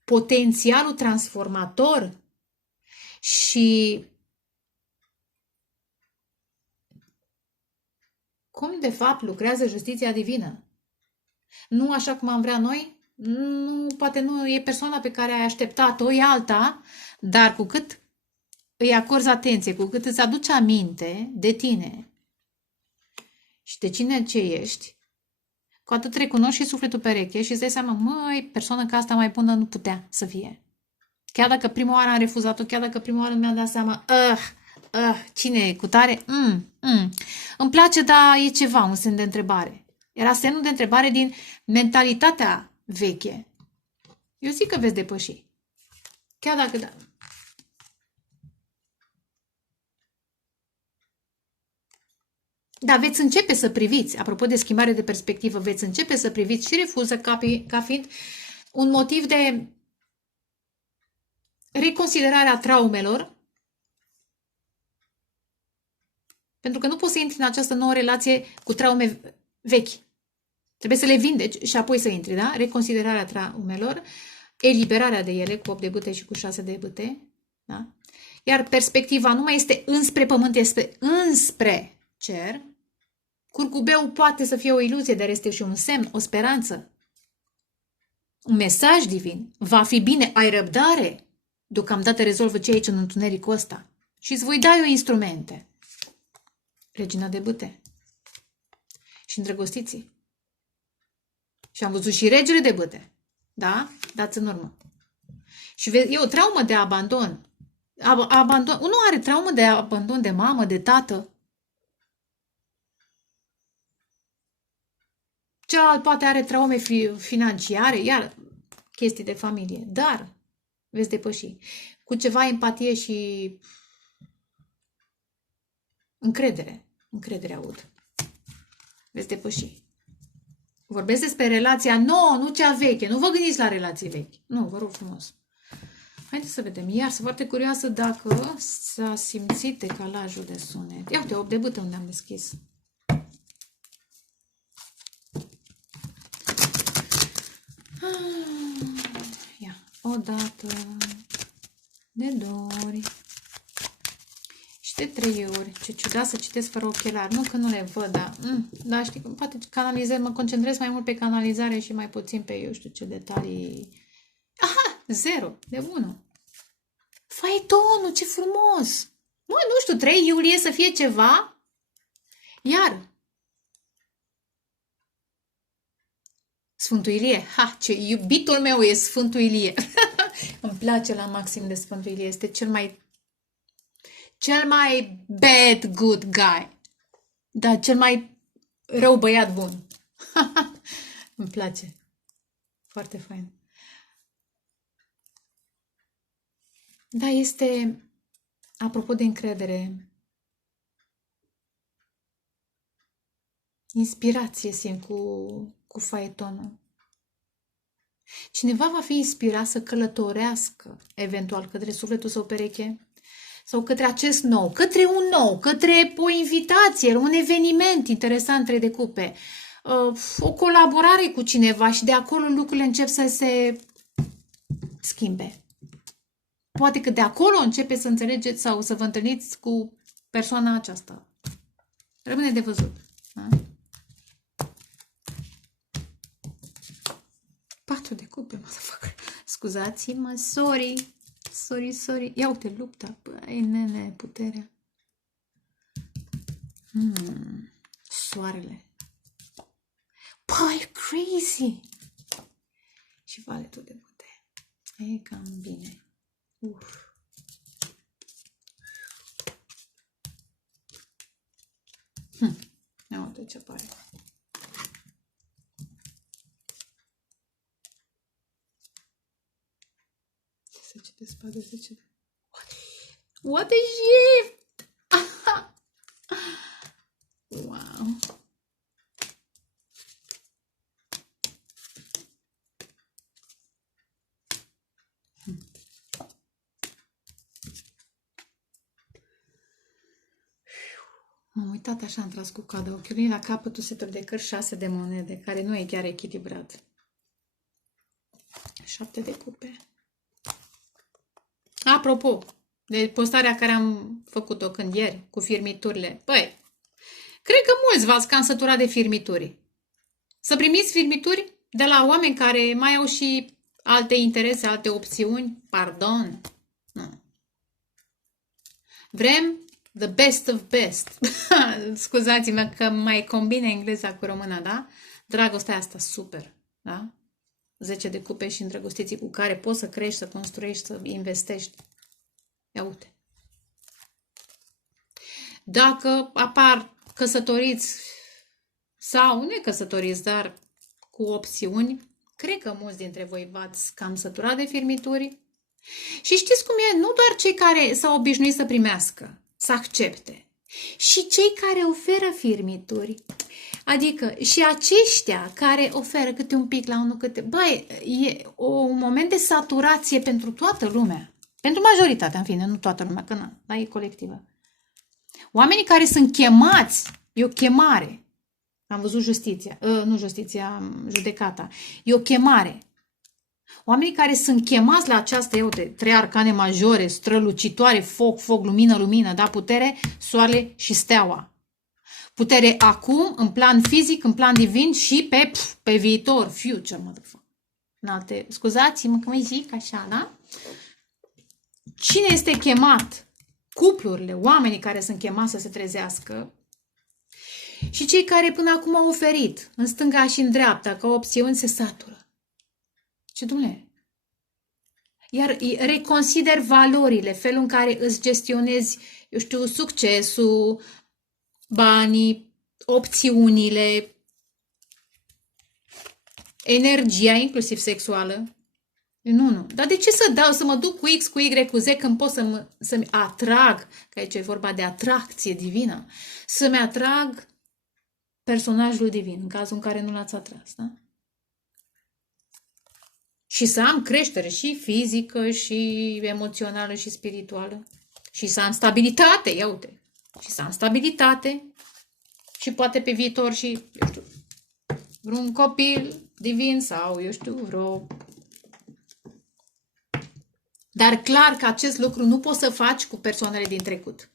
potențialul transformator și cum de fapt lucrează justiția divină. Nu așa cum am vrea noi, nu, poate nu e persoana pe care ai așteptat-o, e alta, dar cu cât îi acorzi atenție, cu cât îți aduci aminte de tine și de cine ce ești, cu atât recunoști și sufletul pereche și îți dai seama, măi, persoană ca asta mai bună nu putea să fie. Chiar dacă prima oară am refuzat-o, chiar dacă prima oară mi-am dat seama, cine e cu tare? Îmi place, dar e ceva, un semn de întrebare. Era semnul de întrebare din mentalitatea veche. Eu zic că veți depăși. Chiar dacă da. Dar veți începe să priviți, apropo de schimbare de perspectivă, veți începe să priviți și refuză ca fiind un motiv de reconsiderare a traumelor, pentru că nu poți să intri în această nouă relație cu traume vechi. Trebuie să le vindeci și apoi să intri, da? Reconsiderarea traumelor, eliberarea de ele cu 8 de bâte și cu 6 de bâte, da? Iar perspectiva nu mai este înspre pământ, este înspre cer. Curcubeu poate să fie o iluzie, dar este și un semn, o speranță. Un mesaj divin. Va fi bine, ai răbdare. Deocamdată rezolvă ce aici în întunericul ăsta. Și îți voi da eu instrumente. Regina de bâte. Și îndrăgostiții. Și am văzut și regele de bâte. Da? Dați în urmă. Și e o traumă de abandon. Unul are traumă de abandon de mamă, de tată. Celălalt poate are traume financiare, iar chestii de familie. Dar veți depăși. Cu ceva empatie și încredere. Încredere aud. Veți depăși. Vorbesc despre relația nouă, nu cea veche. Nu vă gândiți la relații vechi. Nu, vă rog frumos. Haideți să vedem. Iar sunt foarte curioasă dacă s-a simțit decalajul de sunet. Ia uite, 8 de bâte unde am deschis. Ia, o dată, de 2 ori și de 3 ori. Ce ciudat să citesc fără ochelari. Nu că nu le văd, dar da, știi, poate canalizez, mă concentrez mai mult pe canalizare și mai puțin pe eu știu ce detalii. Aha, 0 de 1. Faetonul, ce frumos! Mă, nu știu, 3 iulie să fie ceva? Iar Sfântul Ilie. Ha, ce iubitul meu e Sfântul Ilie. Îmi place la maxim de Sfântul Ilie. Este cel mai bad good guy. Da, cel mai rău băiat bun. Îmi place. Foarte fain. Da, este, apropo de încredere, inspirație simt cu faetonul. Cineva va fi inspirat să călătorească, eventual, către sufletul său pereche sau către acest nou, către un nou, către o invitație, un eveniment interesant, 3 de cupe, o colaborare cu cineva și de acolo lucrurile încep să se schimbe. Poate că de acolo începe să înțelegeți sau să vă întâlniți cu persoana aceasta. Rămâne de văzut. Da? 4 de cupe, motherfucker. Scuzați-mă, sorry. Sorry. Ia uite, lupta. Băi, nene, puterea. Soarele. Băi, crazy. Și valetul de putere. E cam bine. Uf. Ia uite ce apare. De spade, 10 de... What a shift! Wow! M-am uitat așa, am tras cu coada ochiului, la capătul setului de cărți 6 de monede, care nu e chiar echilibrat. 7 de cupe. Apropo, de postarea care am făcut-o când ieri, cu firmiturile. Păi, cred că mulți v-ați cam săturat de firmituri. Să primiți firmituri de la oameni care mai au și alte interese, alte opțiuni. Pardon. Nu. Vrem the best of best. Scuzați-mă că mai combine engleza cu româna, da? Dragostea asta, super, da? 10 de cupe și îndrăgostiții cu care poți să crești, să construiești, să investești. Ia uite. Dacă apar căsătoriți sau necăsătoriți, dar cu opțiuni, cred că mulți dintre voi v-ați cam săturat de firmituri. Și știți cum e? Nu doar cei care s-au obișnuit să primească, să accepte, și cei care oferă firmituri. Adică și aceștia care oferă câte un pic la unul, câte... Băi, e un moment de saturație pentru toată lumea. Pentru majoritatea, în fine, nu toată lumea, că nu, dar e colectivă. Oamenii care sunt chemați, e o chemare. Am văzut judecata. E o chemare. Oamenii care sunt chemați la această, 3 arcane majore, strălucitoare, foc, lumină, da, putere, soare și steaua. Putere acum, în plan fizic, în plan divin și pe viitor, future, motherfucker. Scuzați-mă că mai zic așa, da? Cine este chemat? Cuplurile, oamenii care sunt chemați să se trezească și cei care până acum au oferit în stânga și în dreapta ca opțiuni se satură. Ce dumne? Iar reconsider valorile, felul în care îți gestionezi, succesul, banii, opțiunile, energia, inclusiv sexuală. Nu. Dar de ce să mă duc cu X, cu Y, cu Z când pot să-mi atrag, că aici e vorba de atracție divină, să-mi atrag personajul divin, în cazul în care nu l-ați atras, da? Și să am creștere și fizică, și emoțională, și spirituală. Și să am stabilitate, ia uite. Și să am stabilitate și poate pe viitor și, vreun copil divin sau, vreo... Dar clar că acest lucru nu poți să faci cu persoanele din trecut.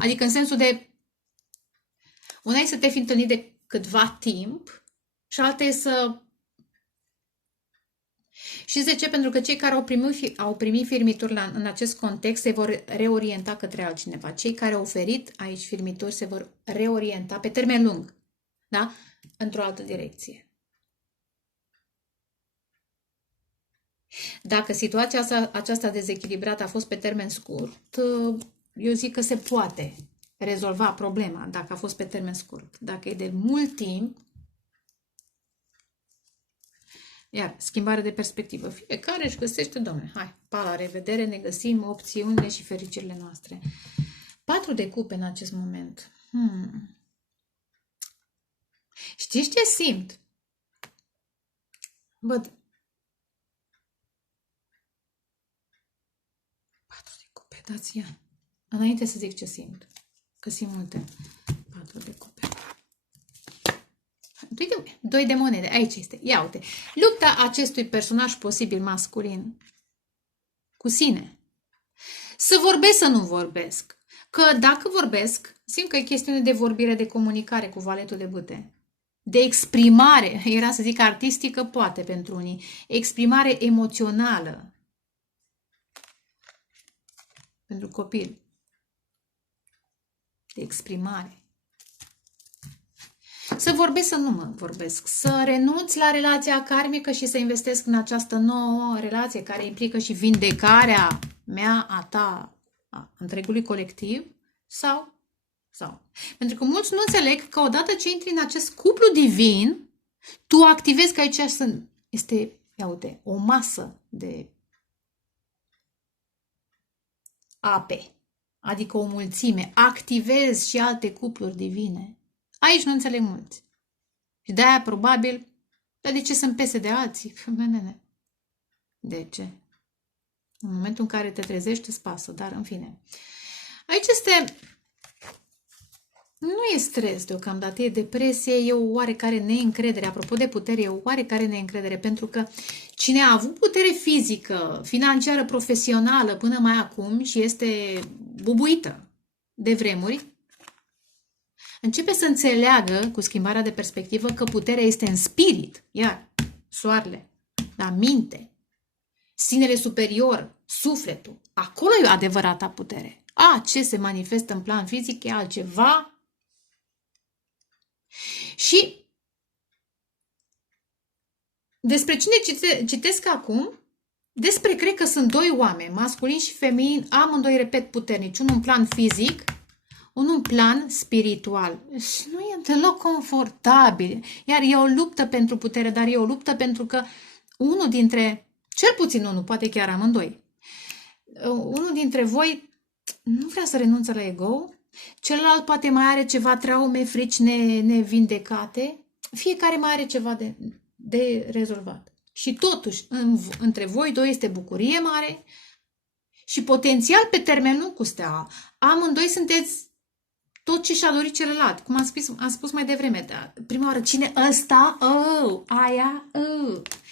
Adică în sensul de... Una e să te fi întâlnit de câtva timp și alta e să... Știți de ce? Pentru că cei care au primit firmituri în acest context se vor reorienta către altcineva. Cei care au oferit aici firmituri se vor reorienta pe termen lung, da? Într-o altă direcție. Dacă situația aceasta dezechilibrată a fost pe termen scurt, eu zic că se poate rezolva problema dacă a fost pe termen scurt. Dacă e de mult timp, iar schimbare de perspectivă. Fiecare își găsește, domnule, hai, la revedere, ne găsim opțiunile și fericirile noastre. 4 de cupe în acest moment. Știți ce simt? Văd 4 de cupe, dați ea. Înainte să zic ce simt, că simt multe. 4 de cupe. 2 de monede, aici este. Ia uite. Lupta acestui personaj posibil masculin cu sine. Să vorbesc, să nu vorbesc. Că dacă vorbesc, simt că e chestiune de vorbire, de comunicare cu valetul de bâte. De exprimare, era să zic artistică, poate pentru unii. Exprimare emoțională. Pentru copil. De exprimare. Să vorbesc, să nu mă vorbesc. Să renunț la relația karmică și să investesc în această nouă relație care implică și vindecarea mea, a ta, a întregului colectiv. Sau. Pentru că mulți nu înțeleg că odată ce intri în acest cuplu divin, tu activezi, că aici este, ia uite, o masă de ape, adică o mulțime. Activezi și alte cupluri divine. Aici nu înțeleg mulți. Și de-aia probabil, dar de ce să-mi pese de alții? De ce? În momentul în care te trezești, îți pasă, dar în fine. Aici este... Nu e stres deocamdată, e depresie, e o oarecare neîncredere. Apropo de putere, e o oarecare neîncredere, pentru că cine a avut putere fizică, financiară, profesională până mai acum și este bubuită de vremuri, începe să înțeleagă cu schimbarea de perspectivă că puterea este în spirit, iar soarele, la minte, sinele superior, sufletul. Acolo e adevărata putere. Ce se manifestă în plan fizic e altceva. Și despre cine citesc acum? Despre, cred că sunt 2 oameni, masculin și feminin, amândoi, repet, puternici. Unul în plan fizic, unul în plan spiritual. Și nu e deloc confortabil. Iar e o luptă pentru putere, dar e o luptă pentru că unul dintre, cel puțin unul, poate chiar amândoi, unul dintre voi nu vrea să renunțe la ego, celălalt poate mai are ceva traume, frici nevindecate, fiecare mai are ceva de rezolvat. Și totuși, între voi doi este bucurie mare și potențial pe termen lung cu steaua. Amândoi sunteți tot ce și-a dorit celălalt. Cum am spus mai devreme, dar prima oară, cine ăsta? Aia?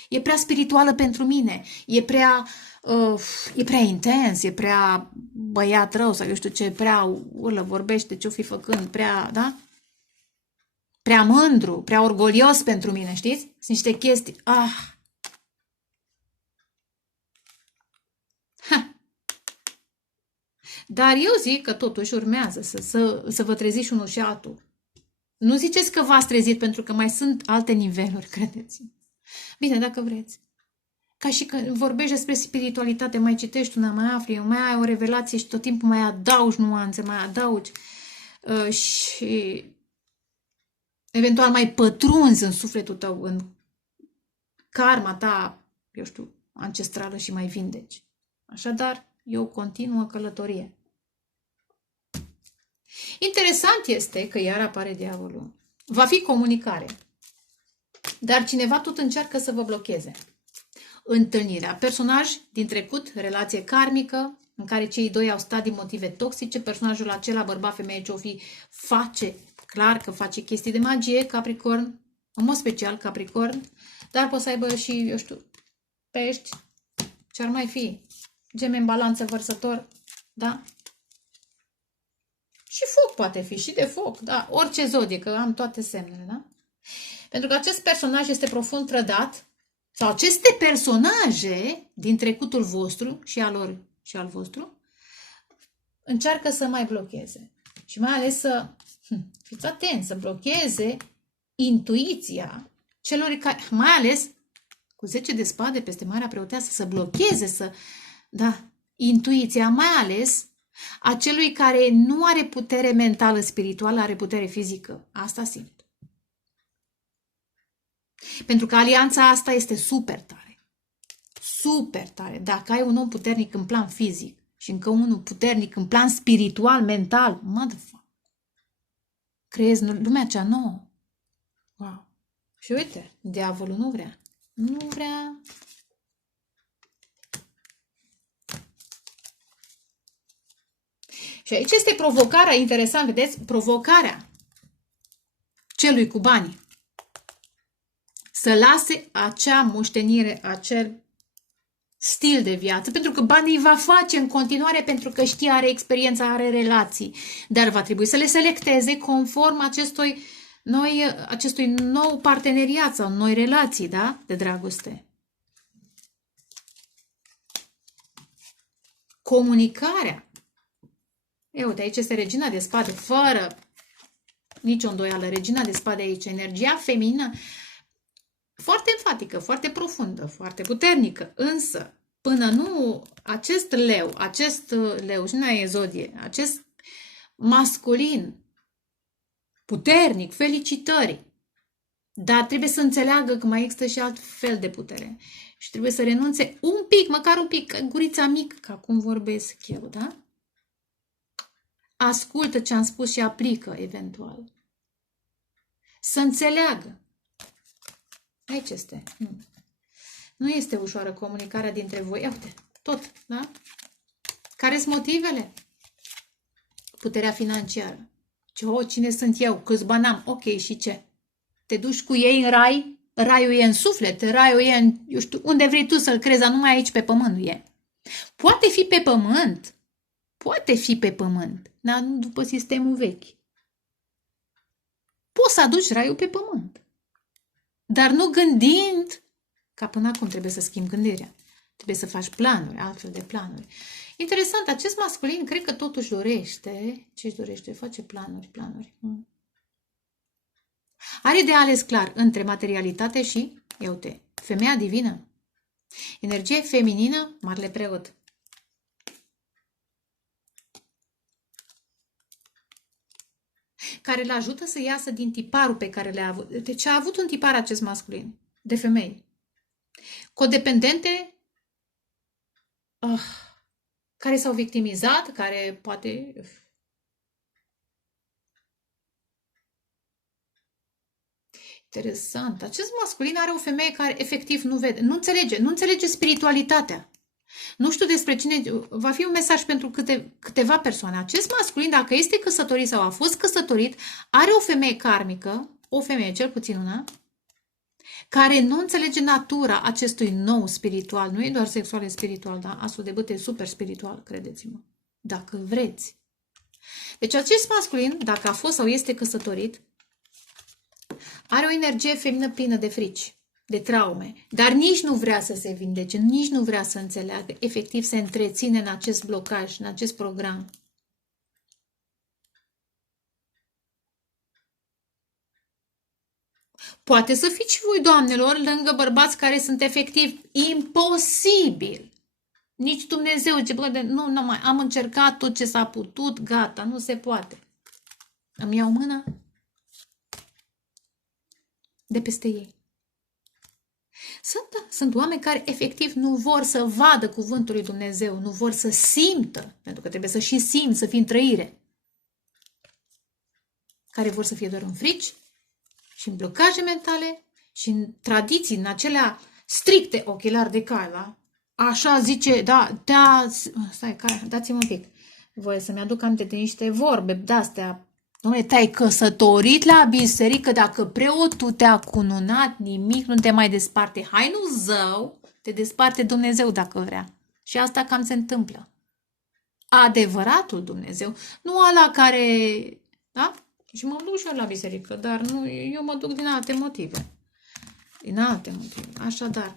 E prea spirituală pentru mine. E prea intens, e prea băiat rău sau eu știu ce, prea urlă, vorbește, ce-o fi făcând, prea, da? Prea mândru, prea orgolios pentru mine, știți? Sunt niște chestii. Dar eu zic că totuși urmează să vă treziți și unul și altul. Nu ziceți că v-ați trezit pentru că mai sunt alte niveluri, credeți-mă. Bine, dacă vreți. Ca și când vorbești despre spiritualitate, mai citești una, mai afli, mai ai o revelație și tot timpul mai adaugi nuanțe, mai adaugi și eventual mai pătrunzi în sufletul tău, în karma ta, eu știu, ancestrală și mai vindeci. Așadar, e o continuă călătorie. Interesant este că iar apare diavolul. Va fi comunicare. Dar cineva tot încearcă să vă blocheze. Întâlnirea. Personaj din trecut, relație karmică, în care cei doi au stat din motive toxice. Personajul acela, bărbat, femeie, ce-o fi, face, clar că face chestii de magie, Capricorn, în mod special Capricorn, dar poate să aibă și, eu știu, pești, ce-ar mai fi, Gemeni, Balanță, Vărsător, da? Și foc poate fi, și de foc, da? Orice zodie, că am toate semnele, da? Pentru că acest personaj este profund trădat, sau aceste personaje din trecutul vostru și al lor și al vostru încearcă să mai blocheze. Și mai ales fiți atenți, să blocheze intuiția celor care, mai ales cu 10 de spade peste Marea Preoteasă, să blocheze, intuiția, mai ales a celui care nu are putere mentală, spirituală, are putere fizică. Asta simt. Pentru că alianța asta este super tare. Super tare. Dacă ai un om puternic în plan fizic și încă unul puternic în plan spiritual, mental, motherfucker, creezi lumea cea nouă. Wow. Și uite, diavolul nu vrea. Nu vrea. Și aici este provocarea, interesant, vedeți? Provocarea celui cu banii. Să lase acea moștenire, acel stil de viață, pentru că banii va face în continuare, pentru că știe, are experiență, are relații, dar va trebui să le selecteze conform acestui nou parteneriat sau noi relații, da? De dragoste. Comunicarea. Uite, aici este regina de spade, fără nicio îndoială. Regina de spade aici, energia feminină, foarte enfatică, foarte profundă, foarte puternică, însă până nu acest leu, și nu e zodie, acest masculin puternic, felicitări, dar trebuie să înțeleagă că mai există și alt fel de putere și trebuie să renunțe un pic, măcar un pic, gurița mică, ca cum vorbesc eu, da? Ascultă ce am spus și aplică eventual. Să înțeleagă. Aici este. Nu este ușoară comunicarea dintre voi. Uite, tot, da? Care sunt motivele? Puterea financiară. Cine sunt eu? Câți bani am? Ok, și ce? Te duci cu ei în rai? Raiul e în suflet, raiul e în, eu știu, unde vrei tu să-l crezi, dar numai aici pe pământ nu e. Poate fi pe pământ. Poate fi pe pământ, dar nu după sistemul vechi. Poți să aduci raiul pe pământ. Dar nu gândind, ca până acum trebuie să schimbi gândirea. Trebuie să faci planuri, altfel de planuri. Interesant, acest masculin cred că totuși dorește. Ce își dorește? Face planuri. Are de ales clar între materialitate și, uite, femeia divină. Energie feminină, marele preot. Care îl ajută să iasă din tiparul pe care le-a avut. Deci a avut un tipar acest masculin, de femei. Codependente, care s-au victimizat, care poate... Interesant. Acest masculin are o femeie care efectiv nu vede, nu înțelege spiritualitatea. Nu știu despre cine, va fi un mesaj pentru câteva persoane. Acest masculin, dacă este căsătorit sau a fost căsătorit, are o femeie karmică, o femeie, cel puțin una, care nu înțelege natura acestui nou spiritual. Nu e doar sexual, e spiritual, da? Asul de bâte e super spiritual, credeți-mă. Dacă vreți. Deci acest masculin, dacă a fost sau este căsătorit, are o energie feminină plină de frici, de traume, dar nici nu vrea să se vindece, nici nu vrea să înțeleagă, efectiv se întreține în acest blocaj, în acest program. Poate să fiți și voi, doamnelor, lângă bărbați care sunt efectiv imposibil. Nici Dumnezeu, nu mai am încercat tot ce s-a putut, gata, nu se poate. Îmi iau mâna de peste ei. Sunt oameni care efectiv nu vor să vadă cuvântul lui Dumnezeu, nu vor să simtă, pentru că trebuie să și simt, să fii în trăire. Care vor să fie doar în frici și în blocaje mentale și în tradiții, în acelea stricte ochelari de cala. Așa zice, stai, dați-mi un pic. Voie să-mi aduc aminte de niște vorbe de-astea. Dom'le, te-ai căsătorit la biserică, dacă preotul te-a cununat, nimic nu te mai desparte. Hai, nu zău, te desparte Dumnezeu dacă vrea. Și asta cam se întâmplă. Adevăratul Dumnezeu, nu ăla care, da? Și mă duc și eu la biserică, dar nu, eu mă duc din alte motive. Din alte motive. Așadar,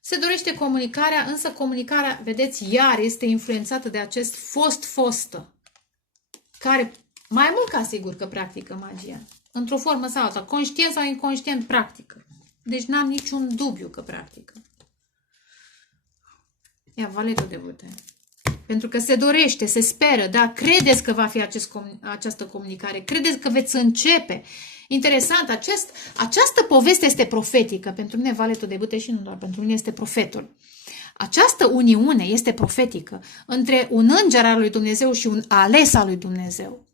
se dorește comunicarea, însă comunicarea, vedeți, iar este influențată de acest fostă, care mai mult ca sigur că practică magia. Într-o formă sau alta, conștient sau inconștient practică. Deci n-am niciun dubiu că practică. Ia, valetul de bute. Pentru că se dorește, se speră, da? Credeți că va fi această comunicare, credeți că veți începe. Interesant, această poveste este profetică. Pentru mine valetul de bute și nu doar pentru mine este profetul. Această uniune este profetică între un înger al lui Dumnezeu și un ales al lui Dumnezeu.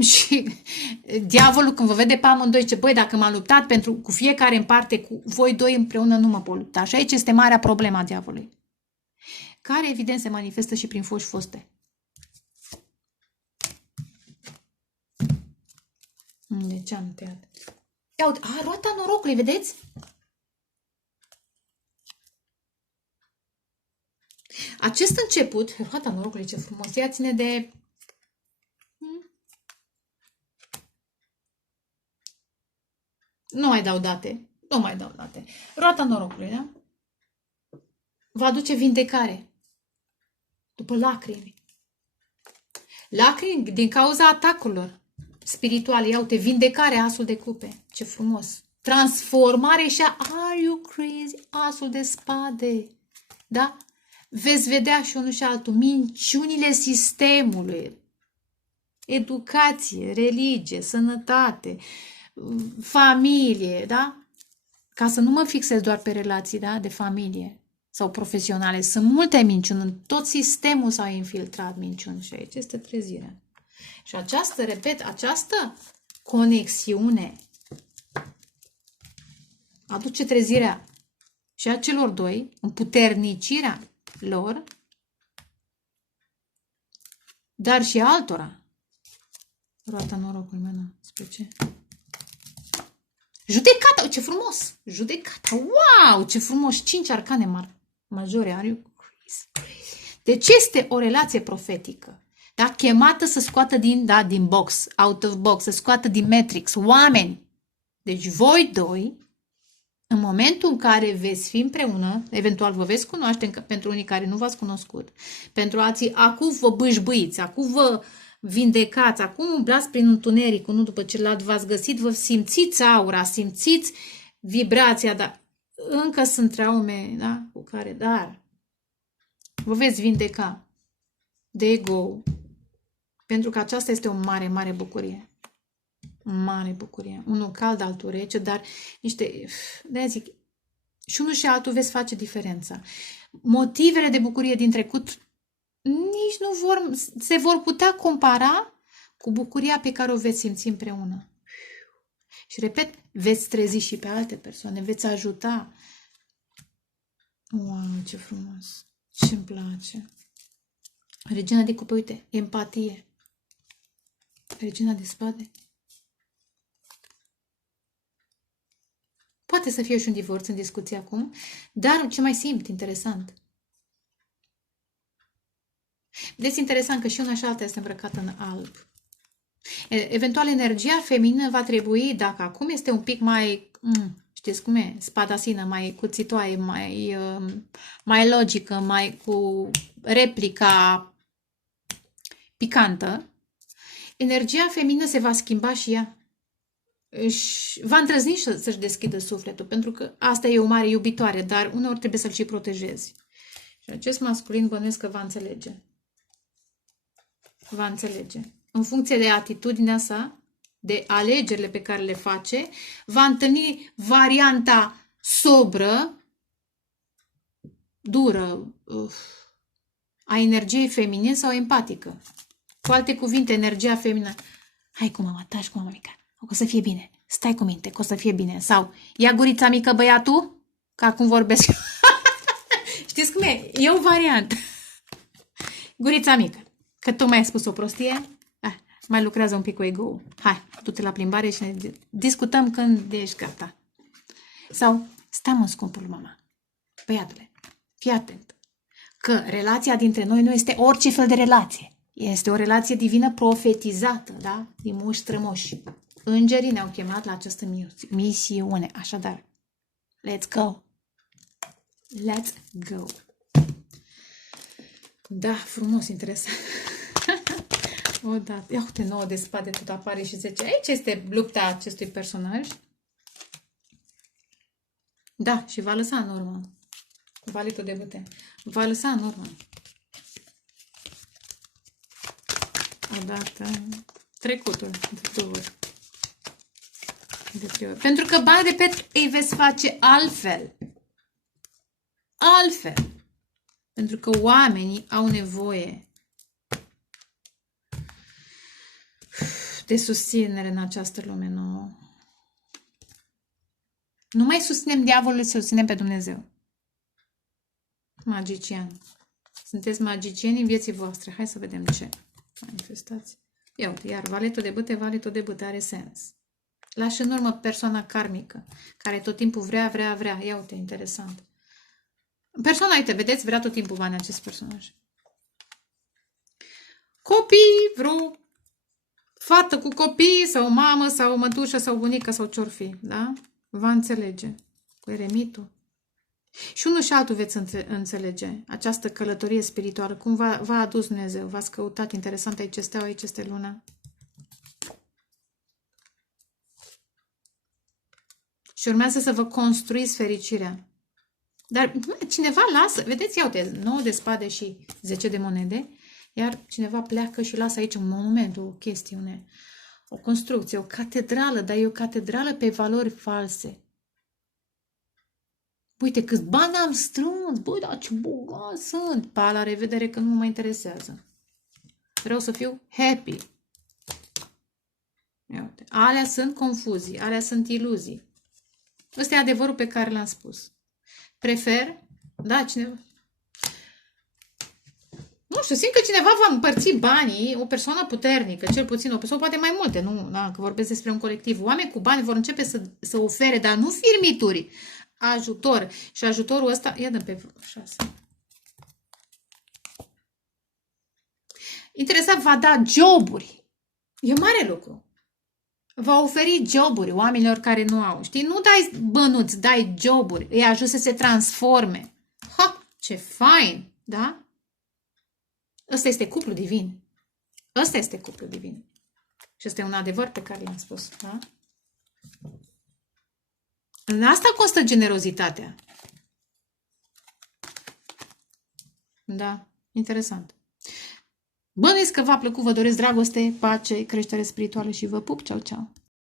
Și diavolul când vă vede pe amândoi, ce băi, dacă m-am luptat cu fiecare în parte, cu voi doi împreună nu mă pot lupta. Și aici este marea problemă a diavolului, care evident se manifestă și prin foști foste. De ce am tăiat? Ia uite, roata norocului, vedeți? Acest început, roata norocului, ce frumos, ea ține de... Nu mai dau date. Nu mai dau date. Roata norocului, da? Va aduce vindecare. După lacrimi. Lacrimi din cauza atacurilor spirituale. Ia uite, vindecare, asul de cupe. Ce frumos. Transformare și are you crazy? Asul de spade. Da? Veți vedea și unul și altul. Minciunile sistemului. Educație, religie, sănătate, familie, da? Ca să nu mă fixez doar pe relații, da? De familie sau profesionale. Sunt multe minciuni. În tot sistemul s-au infiltrat minciuni și aici este trezirea. Și această, repet, această conexiune aduce trezirea și a celor doi, împuternicirea lor, dar și altora. Roata norocului, mă, spre ce? Judecata, ce frumos! Judecata, wow, ce frumos! 5 arcane majore, are you crazy? Deci este o relație profetică, da? Chemată să scoată din box, out of box, să scoată din matrix, oameni. Deci voi doi, în momentul în care veți fi împreună, eventual vă veți cunoaște, pentru unii care nu v-ați cunoscut, pentru alții, acum vă bâșbâiți, acum vă vindecați, acum umblați prin întuneric, unul după celălalt, v-ați găsit, vă simțiți aura, simțiți vibrația, dar încă sunt traume, da? Cu care, dar vă veți vindeca de ego, pentru că aceasta este o mare, mare bucurie. Mare bucurie. Unul cald, altul rece, dar niște, de-aia zic, și unul și altul veți face diferența. Motivele de bucurie din trecut nici nu se vor putea compara cu bucuria pe care o veți simți împreună. Și repet, veți trezi și pe alte persoane, veți ajuta. Wow, ce frumos! Ce-mi place! Regina de cupe, uite, empatie. Regina de spade. Poate să fie și un divorț în discuție acum, dar ce mai simt interesant. Vedeți interesant că și una și alta este îmbrăcată în alb. Eventual energia feminină va trebui, dacă acum este un pic mai, știți cum e, spadasină, mai cuțitoare, mai logică, mai cu replica picantă, energia feminină se va schimba și ea. Va îndrăzni să-și deschidă sufletul, pentru că asta e o mare iubitoare, dar uneori trebuie să-l și protejezi. Și acest masculin bănuiesc că va înțelege. Va înțelege. În funcție de atitudinea sa, de alegerile pe care le face, va întâlni varianta sobră, dură, a energiei feminine sau empatică. Cu alte cuvinte, energia feminină. Hai cu mama, taci cu mama mică. O să fie bine. Stai cu minte, că o să fie bine. Sau, ia gurița mică, băiatul, că acum vorbesc. Știți cum e? E o variantă. Gurița mică. Că tocmai ai spus o prostie, mai lucrează un pic cu ego-ul. Hai, du-te la plimbare și ne discutăm când ești gata. Sau, stai mă, scumpul mama. Băiatule, fii atent. Că relația dintre noi nu este orice fel de relație. Este o relație divină profetizată, da? Din moși strămoși. Îngerii ne-au chemat la această misiune. Așadar, let's go! Let's go! Da, frumos, interesant. O, da. Ia uite, 9 de spade, tot apare și 10. Aici este lupta acestui personaj. Da, și va lăsa în urmă. Valitul de bute. Va lăsa în urmă. Odată. Trecutul. De 2 ori. De 3 ori. Pentru că bani, repet, îi veți face altfel. Altfel. Pentru că oamenii au nevoie de susținere în această lume nouă. Nu mai susținem diavolul, să susținem pe Dumnezeu. Magician. Sunteți magicieni în vieții voastre. Hai să vedem ce manifestați. Ia uite, iar valetul de bâte are sens. Lași în urmă persoana karmică, care tot timpul vrea. Ia uite, interesant. Persoana, uite, vedeți, vrea tot timpul bani acest personaj. Copii, vreo fată cu copii, sau o mamă, sau o mătușă, sau o bunică, sau ce-or fi, da? Va înțelege cu eremitul. Și unul și altul veți înțelege această călătorie spirituală, cum v-a adus Dumnezeu, v-ați căutat, interesant, aici este steaua, aici este luna. Și urmează să vă construiți fericirea. Dar cineva lasă, vedeți, ia uite, 9 de spade și 10 de monede, iar cineva pleacă și lasă aici un monument, o chestiune, o construcție, o catedrală, dar e o catedrală pe valori false. Uite, câți bani am strâns, băi, dar ce bogat sunt. Pa, la revedere, că nu mă interesează. Vreau să fiu happy. Ia uite. Alea sunt confuzii, alea sunt iluzii. Ăsta e adevărul pe care l-am spus. Prefer, da, cineva... Nu știu, simt că cineva va împărți banii, o persoană puternică, cel puțin o persoană, poate mai multe, nu, da, că vorbesc despre un colectiv. Oameni cu bani vor începe să ofere, dar nu firmituri, ajutor. Și ajutorul ăsta, ia dăm pe 6. Interesant, va da joburi. E mare lucru. Va oferi joburi oamenilor care nu au. Știi? Nu dai bănuți, dai joburi. Îi ajut să se transforme. Ha, ce fain, da? Ăsta este cuplu divin. Ăsta este cuplu divin. Și ăsta e un adevăr pe care l-am spus, da? În asta constă generozitatea. Da, interesant. Bănuiesc că v-a plăcut, vă doresc dragoste, pace, creștere spirituală și vă pup. Ceau, ceau!